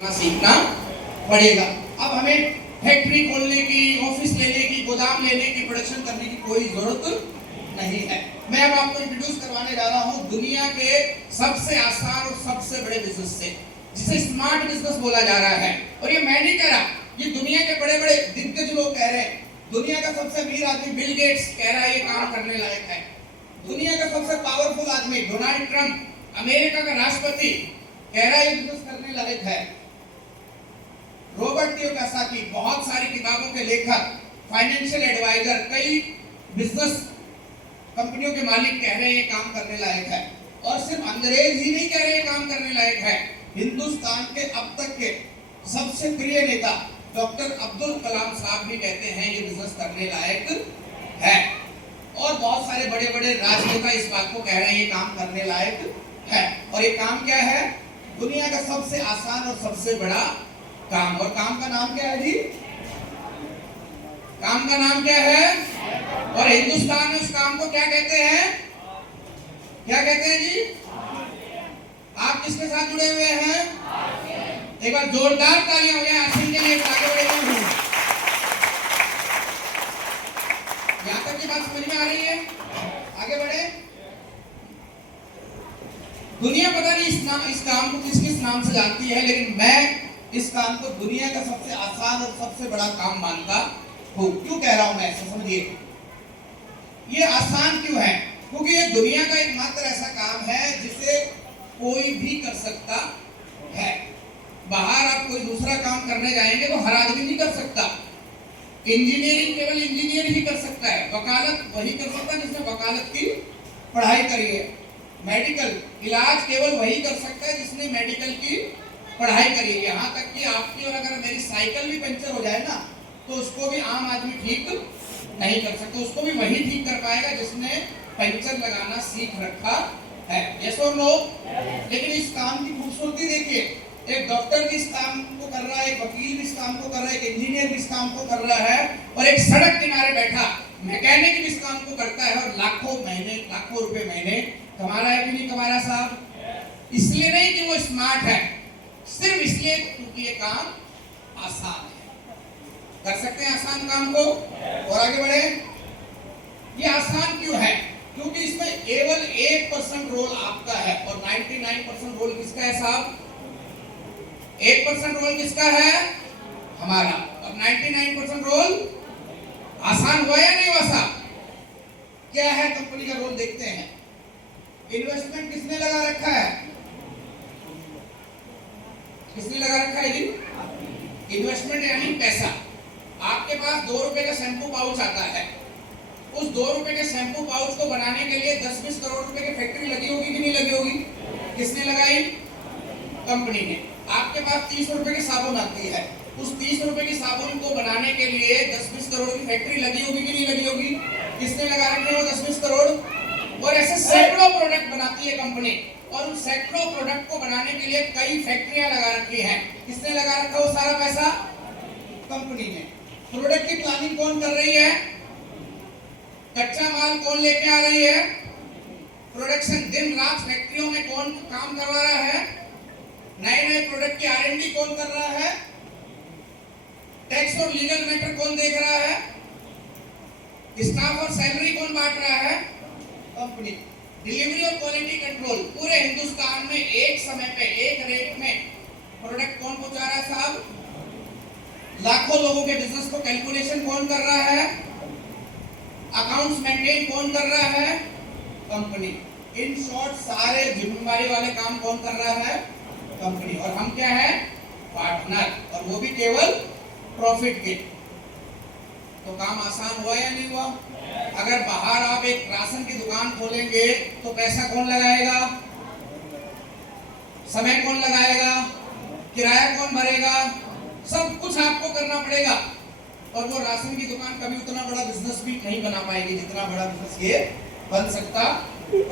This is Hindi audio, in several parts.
सीखना पड़ेगा। अब हमें फैक्ट्री खोलने की, ऑफिस लेने की, गोदाम लेने की, प्रोडक्शन करने की कोई जरूरत नहीं है। मैं अब आपको इंट्रोड्यूस करवाने जा रहा हूं दुनिया के सबसे आसान और सबसे बड़े बिजनेस से, जिसे स्मार्ट बिजनेस बोला जा रहा है। और ये मैं नहीं कह रहा, ये दुनिया के बड़े बड़े दिग्गज लोग कह रहे हैं। दुनिया का सबसे अमीर आदमी बिल गेट्स कह रहा है ये काम करने लायक है। दुनिया का सबसे पावरफुल आदमी डोनाल्ड ट्रंप, अमेरिका का राष्ट्रपति, कह रहा है ये बिजनेस करने लायक है। रॉबर्ट कियोसाकी, बहुत सारी किताबों के लेखक, फाइनेंशियल एडवाइजर, कई बिजनेस कंपनियों के मालिक कह रहे हैं ये काम करने लायक है। और सिर्फ अंग्रेज ही नहीं कह रहे हैं काम करने लायक है, हिंदुस्तान के अब तक के सबसे प्रिय नेता डॉक्टर अब्दुल कलाम साहब भी कहते हैं ये बिजनेस करने लायक है। और बहुत सारे बड़े बड़े राजनेता इस बात को कह रहे हैं ये काम करने लायक है। और ये काम क्या है? दुनिया का सबसे आसान और सबसे बड़ा काम। और काम का नाम क्या है जी? काम का नाम क्या है? और हिंदुस्तान में उस काम को क्या कहते हैं? क्या कहते हैं जी? आप किसके साथ जुड़े हुए हैं? एक बार जोरदार तालियां हो जाए आसिम के लिए, आगे बढ़ेंगे। यहां तक की बात समझ में आ रही है? आगे बढ़े। दुनिया पता नहीं इस काम को किस किस नाम से जानती है, लेकिन मैं इस काम को दुनिया का सबसे आसान और सबसे बड़ा काम मानता हूं। क्यों कह रहा हूं मैं, ऐसा समझिए। ये आसान क्यों है? क्योंकि ये दुनिया का एकमात्र ऐसा काम है जिसे कोई भी कर सकता है। बाहर आप कोई दूसरा काम करने जाएंगे तो हर आदमी नहीं कर सकता। इंजीनियरिंग केवल इंजीनियर ही कर सकता है। वकालत वही कर सकता है जिसने वकालत की पढ़ाई करी है। मेडिकल इलाज केवल वही कर सकता है जिसने मेडिकल की पढ़ाई करी है। यहाँ तक कि आपकी और अगर मेरी साइकिल भी पंचर हो जाए ना, तो उसको भी आम आदमी ठीक नहीं कर सकता। उसको भी वही ठीक कर पाएगा जिसने पंचर लगाना सीख रखा है। यस और नो? लेकिन इस काम की खूबसूरती देखिए, एक डॉक्टर भी इस काम को कर रहा है, एक वकील भी इस काम को कर रहा है, एक इंजीनियर भी इस काम को कर रहा है, और एक सड़क किनारे बैठा मैकेनिक भी इस काम को करता है, और लाखों रुपए महीने कमा रहा है कि नहीं कमा रहा साहब? इसलिए नहीं कि वो स्मार्ट है, सिर्फ इसलिए क्योंकि ये काम आसान है। कर सकते हैं आसान काम को। और आगे बढ़े। ये आसान क्यों है? क्योंकि इसमें केवल 1% रोल आपका है और 99% रोल किसका है साहब? 1% रोल किसका है? हमारा। और 99% रोल आसान हुआ या नहीं हुआ साहब? क्या है कंपनी का रोल? देखते हैं। इन्वेस्टमेंट किसने लगा रखा है? किसने लगा रखा है जी? इन्वेस्टमेंट यानी पैसा। आपके पास 2 रुपए का शैम्पू पाउच आता है। उस 2 रुपए के शैम्पू पाउच को बनाने के लिए 10-20 करोड़ रुपए की फैक्ट्री लगी होगी कि नहीं लगी होगी? किसने लगाई? कंपनी ने। आपके पास 30 रुपए की साबुन आती है। उस 30 रुपए की साबुन को बनाने के लिए 10-20 करोड़ की फैक्ट्री लगी होगी कि नहीं लगी होगी? किसने लगा रखे हैं वो 10-20 करोड़? और ऐसे सैकड़ों प्रोडक्ट बनाती है कंपनी, और उन सैकड़ों प्रोडक्ट को बनाने के लिए कई फैक्ट्रियां लगा रखी हैं। किसने लगा रखा वो सारा पैसा? कंपनी ने। प्रोडक्ट की प्लानिंग कौन कर रही है? कच्चा माल कौन लेके आ रही है? प्रोडक्शन दिन रात फैक्ट्रियों में कौन काम करवा रहा है? नए प्रोडक्ट की R&D कौन कर रहा है? टैक्स और लीगल मैटर कौन देख रहा है? स्टाफ और सैलरी कौन बांट रहा है? कंपनी। डिलीवरी और क्वालिटी कंट्रोल पूरे हिंदुस्तान में एक समय पे एक रेट में प्रोडक्ट कौन पहुंचा रहा है साहब? लाखों लोगों के बिजनेस को कैलकुलेशन कौन कर रहा है? अकाउंट्स मेंटेन कौन कर रहा है? कंपनी। इन शॉर्ट सारे जिम्मेदारी वाले काम कौन कर रहा है? कंपनी। और हम क्या है? पार्टनर, और वो भी केवल प्रॉफिट के। तो काम आसान हुआ या नहीं हुआ? अगर बाहर आप एक राशन की दुकान खोलेंगे तो पैसा कौन लगाएगा? समय कौन लगाएगा? किराया कौन भरेगा? सब कुछ आपको करना पड़ेगा। और वो राशन की दुकान कभी उतना बड़ा बिजनेस भी नहीं बना पाएगी जितना बड़ा बिजनेस ये बन सकता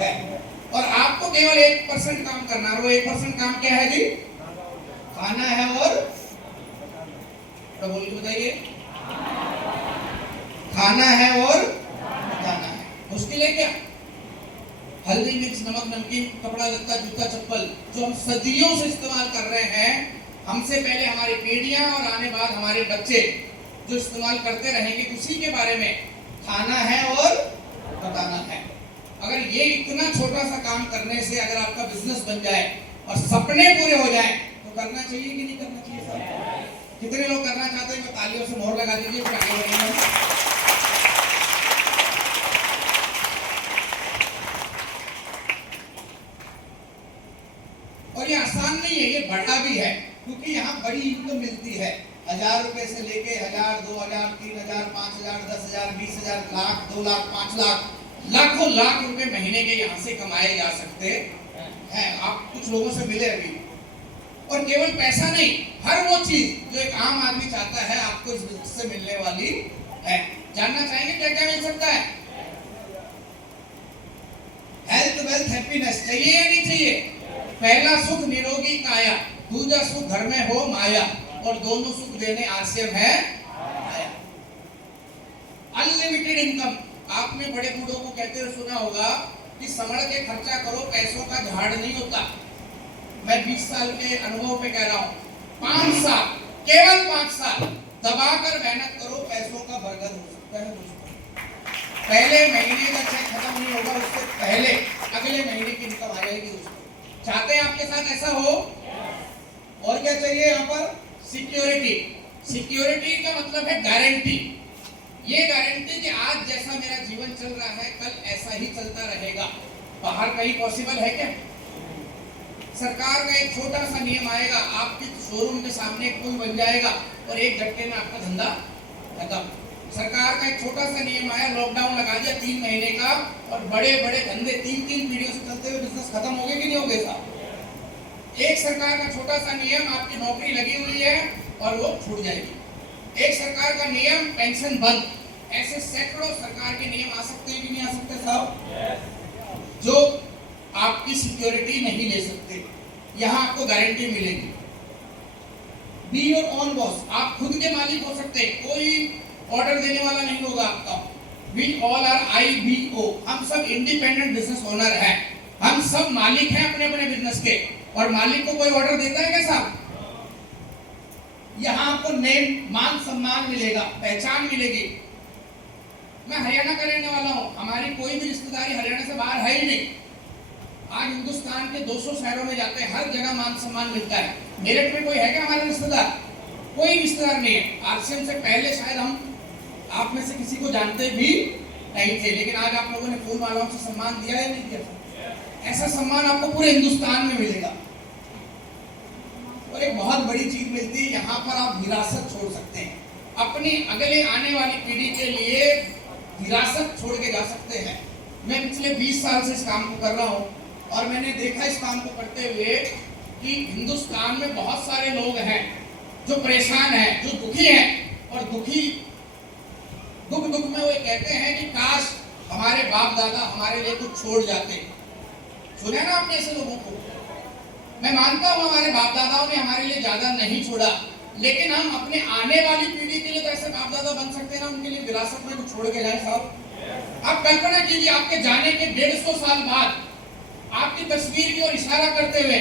है। और आपको केवल 1% काम करना है। वो 1% काम क्या है जी? खाना है। और तो बोल के बताइए। खाना है और बताना है। मुश्किल है क्या? हल्दी मिर्च नमक नमकीन कपड़ा लत्ता जूता चप्पल जो हम सदियों से इस्तेमाल कर रहे हैं, हमसे पहले हमारी पीढ़ियां और आने बाद हमारे बच्चे जो इस्तेमाल करते रहेंगे, उसी के बारे में खाना है और बताना है। अगर ये इतना छोटा सा काम करने से अगर आपका बिजनेस बन जाए और सपने पूरे हो जाए तो करना चाहिए कि नहीं करना चाहिए साहब? कितने लोग करना चाहते हैं? तालियों से मोहर लगा दीजिए, फिर आगे बढ़ेंगे। और ये आसान नहीं है, ये बड़ा भी है, क्योंकि यहाँ बड़ी इनकम मिलती है। 1000 रुपए से लेके 1000, 2000, 3000, 5000, 10,000, 20,000, लाख, 2 लाख, 5 लाख, लाखों लाख रुपए महीने के यहाँ से कमाए जा सकते हैं। आप कुछ लोगों से मिले अभी, और केवल पैसा नहीं, हर वो चीज जो एक आम आदमी चाहता है आपको इस बिजनेस से मिलने वाली है। जानना चाहेंगे क्या क्या मिल सकता है? हेल्थ, वेल्थ, हैप्पीनेस चाहिए या नहीं चाहिए? पहला सुख निरोगी काया, दूसरा सुख घर में हो माया, और दोनों सुख देने आरसीएम है माया। अनलिमिटेड इनकम, आपने बड़े बूढ़ों को कहते हुए सुना होगा कि समझ के खर्चा करो, पैसों का झाड़ नहीं होता। मैं 20 साल के अनुभव पे कह रहा हूँ, 5 साल, केवल 5 साल दबाकर मेहनत करो, पैसों का बरगद हो सकता है दोस्तों। पहले महीने का चेक खत्म नहीं होगा, उससे पहले अगले महीने की इनकम आ जाएगी दोस्तों। चाहते हैं आपके साथ ऐसा हो? और क्या चाहिए यहाँ पर? सिक्योरिटी। सिक्योरिटी का मतलब है गारंटी। ये गारंटी कि आज जैसा मेरा जीवन चल रहा है, कल ऐसा ही चलता रहेगा। बाहर कहीं पॉसिबल है क्या? सरकार का एक छोटा सा नियम आएगा, आपके शोरूम के सामने एक पुल बन जाएगा और एक झटके में आपका धंधा खत्म। सरकार का एक छोटा सा नियम आया, लॉकडाउन लगा दिया 3 महीने का, और बड़े बड़े धंधे 3-3 पीढ़ियों से चलते हुए बिजनेस खत्म हो गए कि नहीं हो गए साहब? एक सरकार का छोटा सा नियम, आपकी नौकरी लगी हुई है और वो छूट जाएगी। एक सरकार का नियम, पेंशन बंद। ऐसे सैकड़ों सरकार के नियम आ सकते हैं कि नहीं आ सकते साहब? जो आपकी सिक्योरिटी नहीं ले सकते। यहाँ आपको गारंटी मिलेगी। बी योर ओन बॉस, आप खुद के मालिक हो सकते हैं, कोई ऑर्डर देने वाला नहीं होगा आपका। We all are IBO, हम सब इंडिपेंडेंट बिजनेस ओनर हैं, हम सब मालिक हैं अपने अपने बिजनेस के, और मालिक को कोई ऑर्डर देता है क्या साहब? यहाँ आपको नेम, मान सम्मान मिलेगा, पहचान मिलेगी। मैं हरियाणा का रहने वाला हूँ, हमारी कोई भी रिश्तेदारी हरियाणा से बाहर है ही नहीं। आज हिंदुस्तान के 200 शहरों में जाते हैं, हर जगह मान सम्मान मिलता है। मेरठ में कोई है क्या हमारा रिश्तेदार? कोई रिश्तेदार नहीं है। आरसीएम से पहले शायद हम आप में से किसी को जानते भी नहीं थे, लेकिन आज आप लोगों ने फूल मालाओं से सम्मान दिया या नहीं दिया? ऐसा सम्मान आपको पूरे हिंदुस्तान में मिलेगा। और एक बहुत बड़ी चीज मिलती है, यहाँ पर आप विरासत छोड़ सकते हैं, अपनी अगले आने वाली पीढ़ी के लिए विरासत छोड़ के जा सकते हैं। मैं पिछले 20 साल से इस काम को कर रहा हूँ, और मैंने देखा इस काम को करते हुए कि हिंदुस्तान में बहुत सारे लोग हैं जो परेशान हैं, जो दुखी हैं, और दुख में वो कहते हैं कि काश हमारे बाप दादा हमारे लिए कुछ छोड़ जाते। सुना ना आपने ऐसे लोगों को? मैं मानता हूँ हमारे बाप दादाओं ने हमारे लिए ज्यादा नहीं छोड़ा, लेकिन हम अपने आने वाली पीढ़ी के लिए तो ऐसे बाप दादा बन सकते हैं ना, उनके लिए विरासत में कुछ छोड़ के जाए साहब। आप कल्पना कीजिए, आपके जाने के 150 साल बाद आपकी तस्वीर की ओर इशारा करते हुए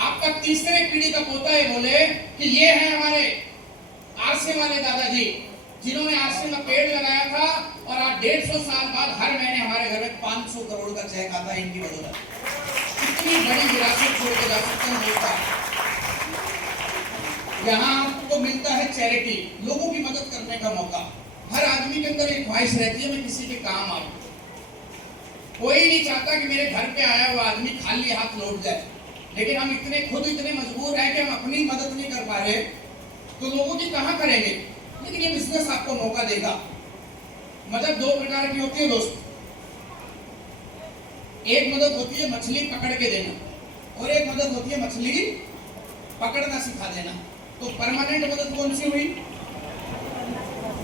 आपका तीसरे पीढ़ी का पोता ये बोले कि ये है हमारे आरसीएम वाले दादाजी, जिन्होंने आरसीएम का पेड़ लगाया था, और आज 150 साल बाद हर महीने हमारे घर में 500 करोड़ का चेक आता है इनकी बदौलत। कितनी बड़ी विरासत छोड़ के जा सकते हैं दोस्तों। यहाँ आपको मिलता है चैरिटी, लोगों की मदद करने का मौका। हर आदमी के अंदर एक ख्वाहिश रहती है मैं किसी के काम आऊं। कोई नहीं चाहता कि मेरे घर पे आया हुआ आदमी खाली हाथ लौट जाए, लेकिन हम खुद इतने मजबूर हैं कि हम अपनी मदद नहीं कर पा रहे, तो लोगों की कहां करेंगे? लेकिन ये बिजनेस आपको मौका देगा। मदद 2 प्रकार की होती है दोस्त। एक मदद होती है मछली पकड़ के देना, और एक मदद होती है मछली पकड़ना सिखा देना। तो परमानेंट मदद कौन सी हुई?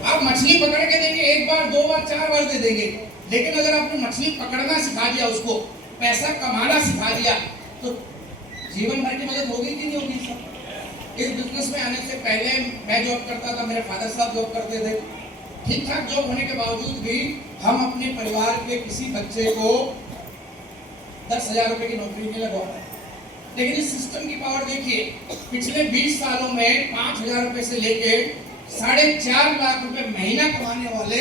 आप मछली पकड़ के देंगे, 1 बार 2 बार 4 बार दे देंगे, लेकिन अगर आपने मछली पकड़ना सिखा दिया, उसको पैसा कमाना सिखा दिया, तो जीवन भर की मदद होगी कि नहीं होगी सर? इस बिजनेस में आने से पहले मैं जॉब करता था, मेरे फादर साहब जॉब करते थे। ठीक ठाक जॉब होने के बावजूद भी हम अपने परिवार के किसी बच्चे को 10,000 रुपए की नौकरी नहीं लगवा पाए। लेकिन इस सिस्टम की पावर देखिए, पिछले 20 सालों में 5,000 रुपए से लेके 4.5 लाख रुपए महीना कमाने वाले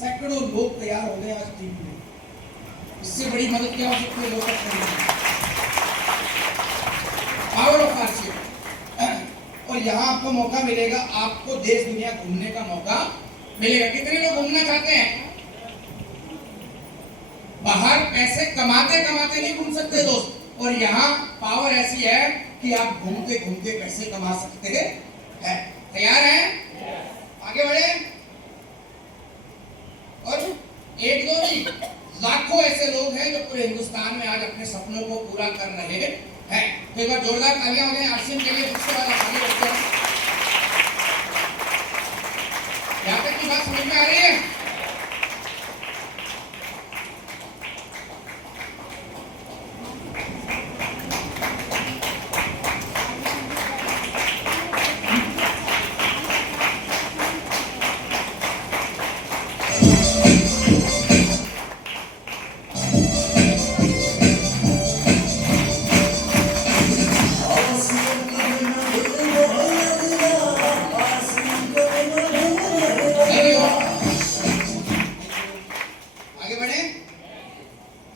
सैकड़ों लोग तैयार हो गए आज टीम में। इससे बड़ी मदद क्या हो सकती है लोकतंत्र में? Power of RCF. और यहाँ आपको मौका मिलेगा, आपको देश दुनिया घूमने का मौका मिलेगा। कितने लोग घूमना चाहते हैं? बाहर पैसे कमाते कमाते नहीं घूम सकते दोस्त, और यहाँ पावर ऐसी है कि आप घूमते घूमते पैसे कमा सकते हैं। तैयार हैं? आगे बढ़े। और एक दो नहीं, लाखों ऐसे लोग हैं जो पूरे हिंदुस्तान में आज अपने सपनों को पूरा कर रहे हैं। तो एक बार जोरदार तालियां हो जाए आरसीएम के लिए। उसके बाद आप आगे बढ़ते हैं। यहाँ तक की बात समझ में आ रही है?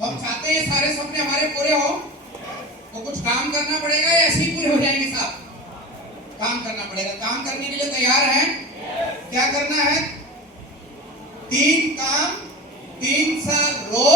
हम चाहते हैं ये सारे सपने हमारे पूरे हो, तो कुछ काम करना पड़ेगा या ऐसे ही पूरे हो जाएंगे साहब? काम करना पड़ेगा। काम करने के लिए तैयार हैं? क्या करना है? 3 काम 3 साल रोज